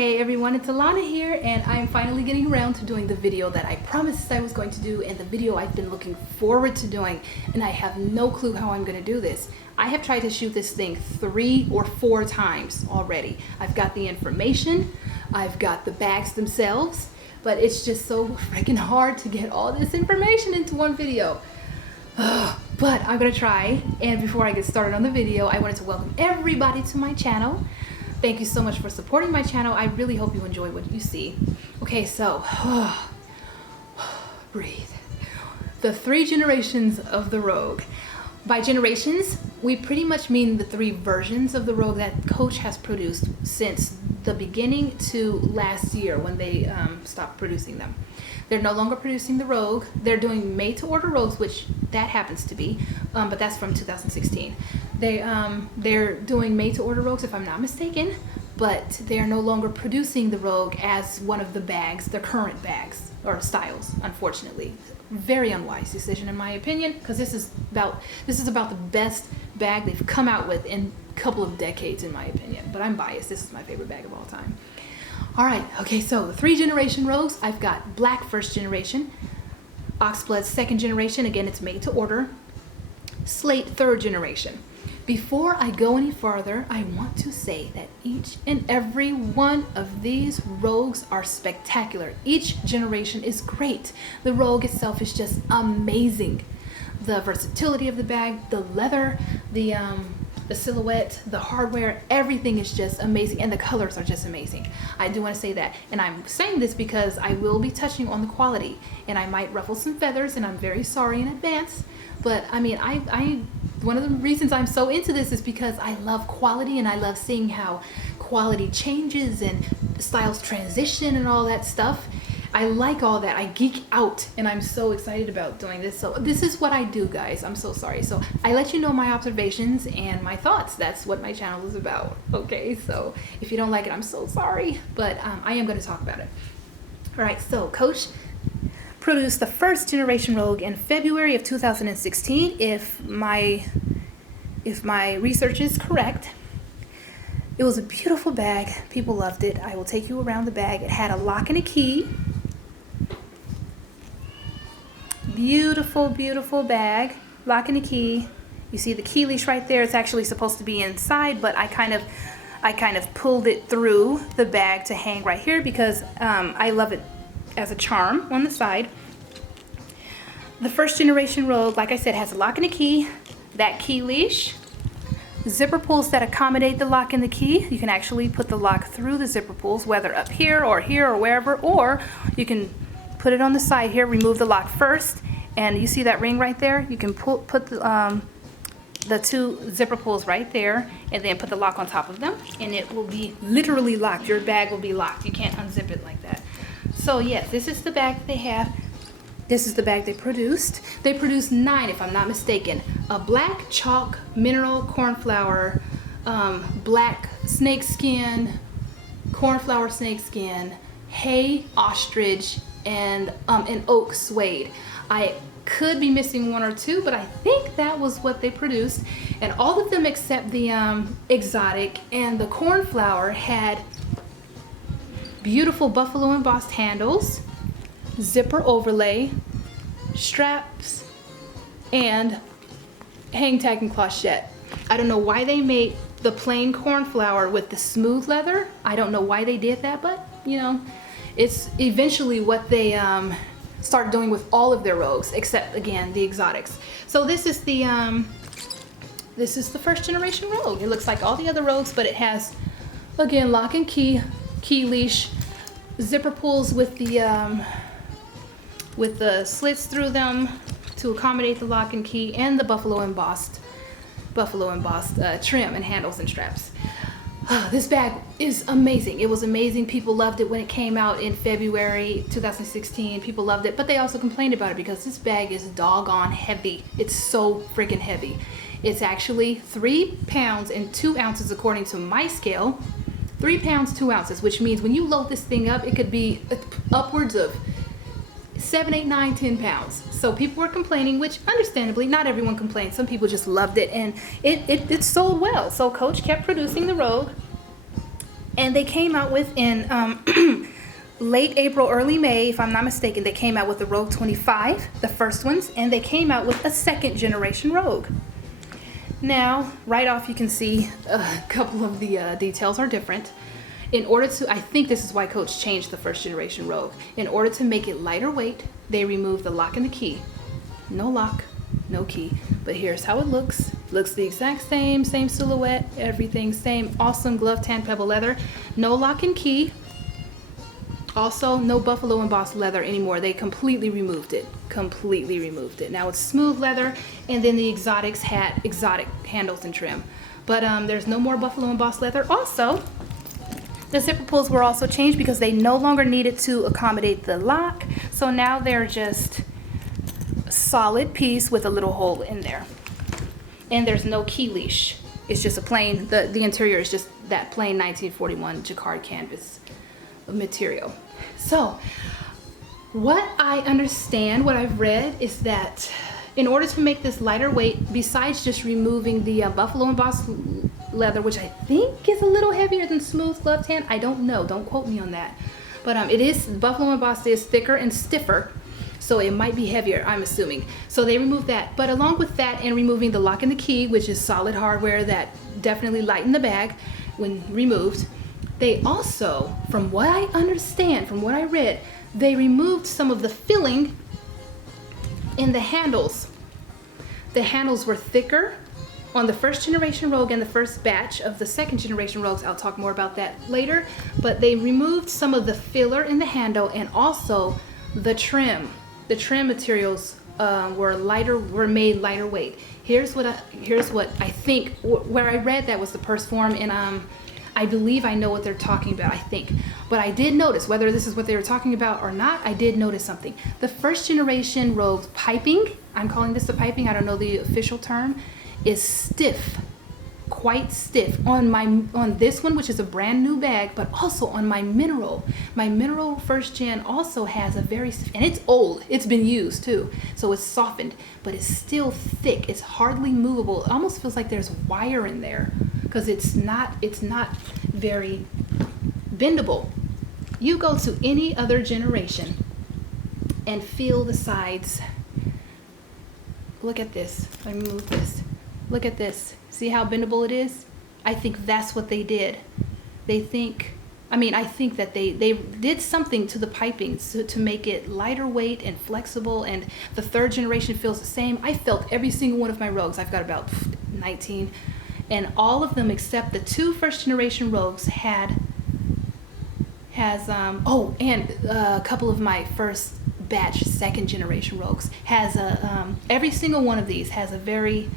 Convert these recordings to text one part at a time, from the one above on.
Hey everyone, it's Alana here, and I'm finally getting around to doing the video that I promised I was going to do and the video I've been looking forward to doing, and I have no clue how I'm going to do this. I have tried to shoot this thing 3 or 4 times already. I've got the information, I've got the bags themselves, but it's just so freaking hard to get all this information into one video. But I'm gonna try, and before I get started on the video, I wanted to welcome everybody to my channel. Thank you so much for supporting my channel. I really hope you enjoy what you see. Okay, so breathe. The 3 generations of the Rogue. By generations, we pretty much mean the 3 versions of the Rogue that Coach has produced since the beginning to last year when they stopped producing them. They're no longer producing the Rogue. They're doing made-to-order Rogues, which that happens to be, but that's from 2016. They're doing made-to-order Rogues, if I'm not mistaken, but they're no longer producing the Rogue as one of the bags, the current bags or styles, unfortunately. Very unwise decision in my opinion, because this is about the best bag they've come out with in a couple of decades in my opinion, but I'm biased. This is my favorite bag of all time. All right, okay, so the 3 generation Rogues. I've got Black first generation, Oxblood second generation, again it's made to order, Slate third generation. Before I go any farther, I want to say that each and every one of these Rogues are spectacular. Each generation is great. The Rogue itself is just amazing. The versatility of the bag, the leather, the silhouette, the hardware, everything is just amazing, and the colors are just amazing. I do want to say that, and I'm saying this because I will be touching on the quality, and I might ruffle some feathers, and I'm very sorry in advance. But I mean, one of the reasons I'm so into this is because I love quality, and I love seeing how quality changes and styles transition and all that stuff. I like all that. I geek out, and I'm so excited about doing this. So this is what I do, guys. I'm so sorry. So I let you know my observations and my thoughts. That's what my channel is about. Okay, so if you don't like it, I'm so sorry, but I am going to talk about it. All right, so Coach produced the first generation Rogue in February of 2016, if my research is correct. It was a beautiful bag. People loved it. I will take you around the bag. It had a lock and a key. Beautiful, beautiful bag. Lock and a key. You see the key leash right there. It's actually supposed to be inside, but I kind of pulled it through the bag to hang right here because I love it as a charm on the side. The first generation Rogue, like I said, has a lock and a key, that key leash, zipper pulls that accommodate the lock and the key. You can actually put the lock through the zipper pulls, whether up here or wherever, or you can put it on the side here, remove the lock first, and you see that ring right there? You can put the 2 zipper pulls right there, and then put the lock on top of them, and it will be literally locked. Your bag will be locked. You can't unzip it like that. So yes, this is the bag that they have. This is the bag they produced. They produced 9, if I'm not mistaken. A black chalk mineral cornflower, black snakeskin, cornflower snakeskin, hay ostrich, and an oak suede. I could be missing 1 or 2, but I think that was what they produced. And all of them except the exotic and the cornflower had beautiful buffalo embossed handles, zipper overlay, straps, and hang tag and clochette. I don't know why they made the plain cornflower with the smooth leather. I don't know why they did that, but you know, it's eventually what they started doing with all of their Rogues, except again the exotics. So this is the first generation Rogue. It looks like all the other Rogues, but it has again lock and key, key leash, zipper pulls with the slits through them to accommodate the lock and key, and the buffalo embossed trim and handles and straps. This bag is amazing. It was amazing. People loved it when it came out in February 2016. People loved it, but they also complained about it because this bag is doggone heavy. It's so freaking heavy. It's actually 3 pounds and 2 ounces according to my scale. 3 pounds 2 ounces, which means when you load this thing up, it could be upwards of 7, 8, 9, 10 pounds. So people were complaining, which understandably, not everyone complained. Some people just loved it, and it sold well. So Coach kept producing the Rogue. And they came out with in late April, early May, if I'm not mistaken, they came out with the Rogue 25, the first ones, and they came out with a second generation Rogue. Now, right off you can see a couple of the details are different. In order to, I think this is why Coach changed the first generation Rogue. In order to make it lighter weight, they removed the lock and the key. No lock, no key. But here's how it looks. Looks the exact same silhouette, everything same. Awesome glove tan pebble leather. No lock and key. Also, no buffalo embossed leather anymore. They completely removed it. Now it's smooth leather, and then the exotics had exotic handles and trim. But there's no more buffalo embossed leather. Also, the zipper pulls were also changed because they no longer needed to accommodate the lock. So now they're just a solid piece with a little hole in there. And there's no key leash. It's just a plain, the interior is just that plain 1941 jacquard canvas material. So what I understand, what I've read, is that in order to make this lighter weight, besides just removing the buffalo embossed leather, which I think is a little heavier than smooth glove tan, I don't know, don't quote me on that, but it is, buffalo embossed is thicker and stiffer, so it might be heavier, I'm assuming. So they removed that, but along with that and removing the lock and the key, which is solid hardware that definitely lightened the bag when removed, they also, from what I understand, from what I read, they removed some of the filling in the handles. The handles were thicker on the first generation Rogue and the first batch of the second generation Rogues. I'll talk more about that later, but they removed some of the filler in the handle and also the trim. The trim materials were made lighter weight. Here's what I think, where I read that was the Perseform, and I believe I know what they're talking about, I think. But I did notice, whether this is what they were talking about or not, I did notice something. The first generation Rogue piping, I'm calling this the piping, I don't know the official term, is stiff, quite stiff. On this one, which is a brand new bag, but also on my Mineral. My Mineral first gen also has a very, and it's old, it's been used too, so it's softened, but it's still thick, it's hardly movable. It almost feels like there's wire in there, because it's not very bendable. You go to any other generation and feel the sides. Look at this. Let me move this. Look at this. See how bendable it is? I think that's what they did. I think that they did something to the piping to make it lighter weight and flexible, and the third generation feels the same. I felt every single one of my Rogues. I've got about 19. And all of them except the two first generation Rogues and a couple of my first batch second generation Rogues has every single one of these has a very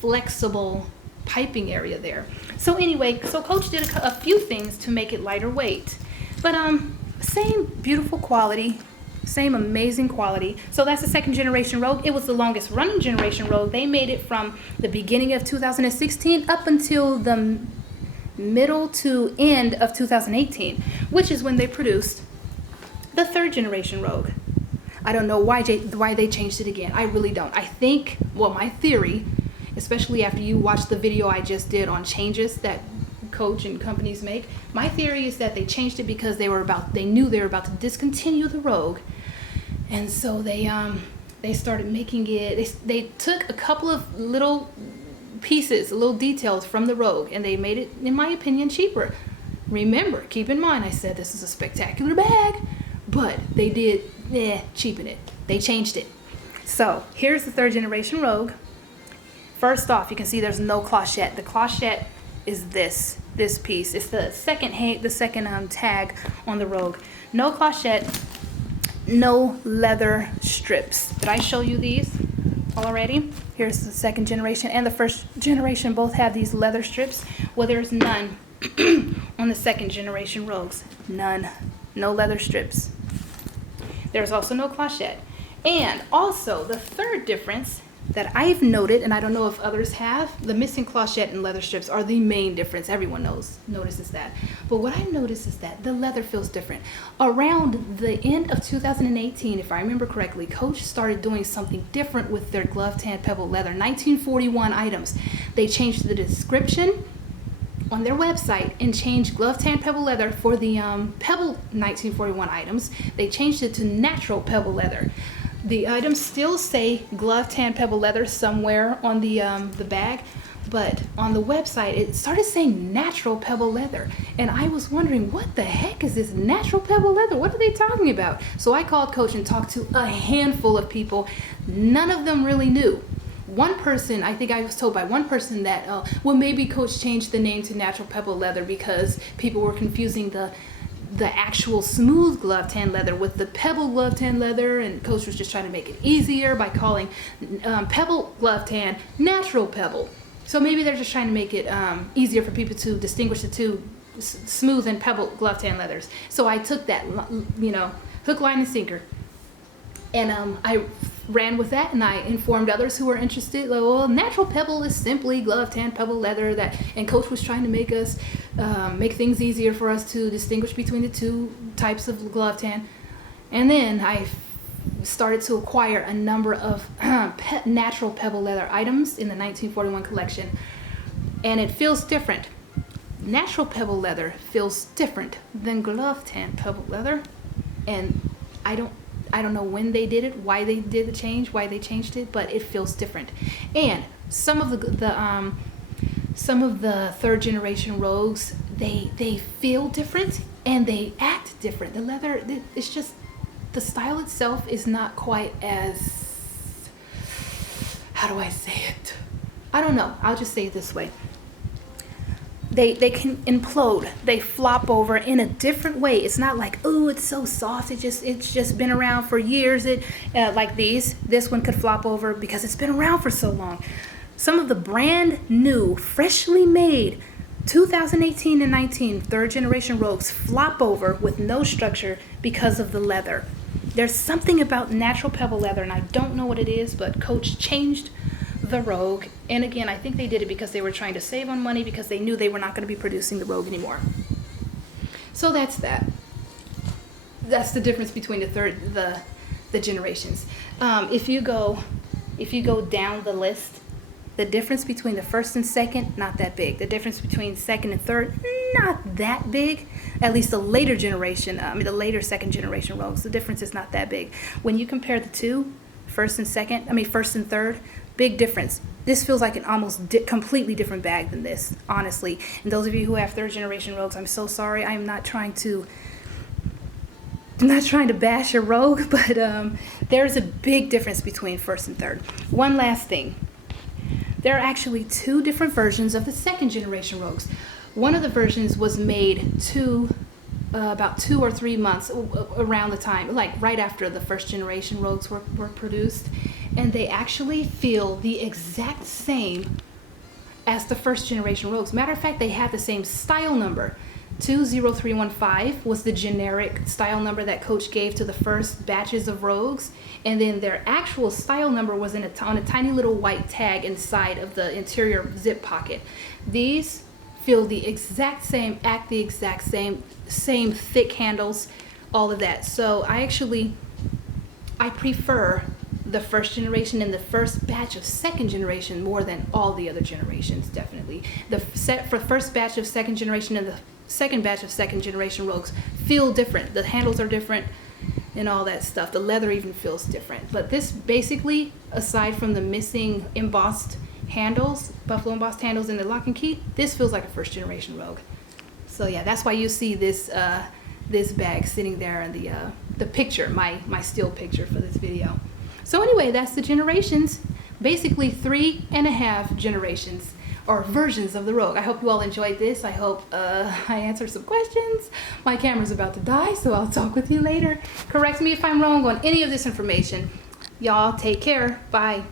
flexible piping area there. So anyway, so Coach did a few things to make it lighter weight, but same beautiful quality, same amazing quality. So that's the second generation Rogue. It was the longest running generation Rogue. They made it from the beginning of 2016 up until the middle to end of 2018, which is when they produced the third generation Rogue. I don't know why they changed it again. I really don't. I think, well, my theory, especially after you watch the video I just did on changes that Coach and companies make, my theory is that they changed it because they knew they were about to discontinue the Rogue. And so they started making it, they took a couple of little pieces, little details from the Rogue, and they made it, in my opinion, cheaper. Remember, keep in mind, I said this is a spectacular bag, but they did cheapen it. They changed it. So here's the third generation Rogue. First off, you can see there's no clochette. The clochette is this piece. It's the second tag on the Rogue. No clochette. No leather strips. Did I show you these already? Here's the second generation and the first generation both have these leather strips. Well, there's none on the second generation Rogues. None. No leather strips. There's also no clochette. And also the third difference that I've noted, and I don't know if others have, the missing clochette and leather strips are the main difference. Everyone notices that. But what I noticed is that the leather feels different. Around the end of 2018, if I remember correctly, Coach started doing something different with their glove tan pebble leather, 1941 items. They changed the description on their website and changed glove tan pebble leather for the Pebble 1941 items. They changed it to natural pebble leather. The items still say glove tan pebble leather somewhere on the bag, but on the website it started saying natural pebble leather, and I was wondering, what the heck is this natural pebble leather? What are they talking about? So I called Coach and talked to a handful of people. None of them really knew. One person, I think I was told by one person that, well, maybe Coach changed the name to natural pebble leather because people were confusing the actual smooth glove tan leather with the pebble glove tan leather, and Coach was just trying to make it easier by calling pebble glove tan natural pebble. So maybe they're just trying to make it easier for people to distinguish the two smooth and pebble glove tan leathers. So I took that, hook, line, and sinker, and I ran with that, and I informed others who were interested, like, well, natural pebble is simply glove tan pebble leather, and Coach was trying to make us make things easier for us to distinguish between the two types of glove tan. And then I started to acquire a number of natural pebble leather items in the 1941 collection, and it feels different. Natural pebble leather feels different than glove tan pebble leather, and I don't know when they did it, why they did the change, why they changed it, but it feels different. And some of the third generation Rogues, they feel different and they act different. The leather, it's just, the style itself is not quite as, how do I say it? I don't know. I'll just say it this way. They can implode. They flop over in a different way. It's not like, oh, it's so soft. It's just been around for years. Like this one could flop over because it's been around for so long. Some of the brand new, freshly made 2018 and 19 third generation Rogues flop over with no structure because of the leather. There's something about natural pebble leather, and I don't know what it is, but Coach changed the Rogue. And again, I think they did it because they were trying to save on money, because they knew they were not going to be producing the Rogue anymore. So that's that. That's the difference between the generations. If you go down the list, the difference between the first and second, not that big. The difference between second and third, not that big. At least the later generation, the later second generation Rogues, the difference is not that big. When you compare the two, first and third, big difference. This feels like an almost completely different bag than this, honestly. And those of you who have third generation Rogues, I'm so sorry. I'm not trying to bash a Rogue, but there's a big difference between first and third. One last thing. There are actually two different versions of the second generation Rogues. One of the versions was made about 2 or 3 months around the time, like right after the first generation Rogues were produced, and they actually feel the exact same as the first generation Rogues. Matter of fact, they have the same style number. 20315 was the generic style number that Coach gave to the first batches of Rogues, and then their actual style number was on a tiny little white tag inside of the interior zip pocket. These feel the exact same, act the exact same thick handles, all of that. So I prefer the first generation and the first batch of second generation more than all the other generations, definitely. For first batch of second generation and the second batch of second generation Rogues feel different. The handles are different and all that stuff. The leather even feels different. But this basically, aside from the missing embossed handles, buffalo embossed handles in the lock and key, this feels like a first generation Rogue. So yeah, that's why you see this bag sitting there in the picture, my still picture for this video. So anyway, that's the generations. Basically 3.5 generations or versions of the Rogue. I hope you all enjoyed this. I hope I answered some questions. My camera's about to die, so I'll talk with you later. Correct me if I'm wrong on any of this information. Y'all take care. Bye.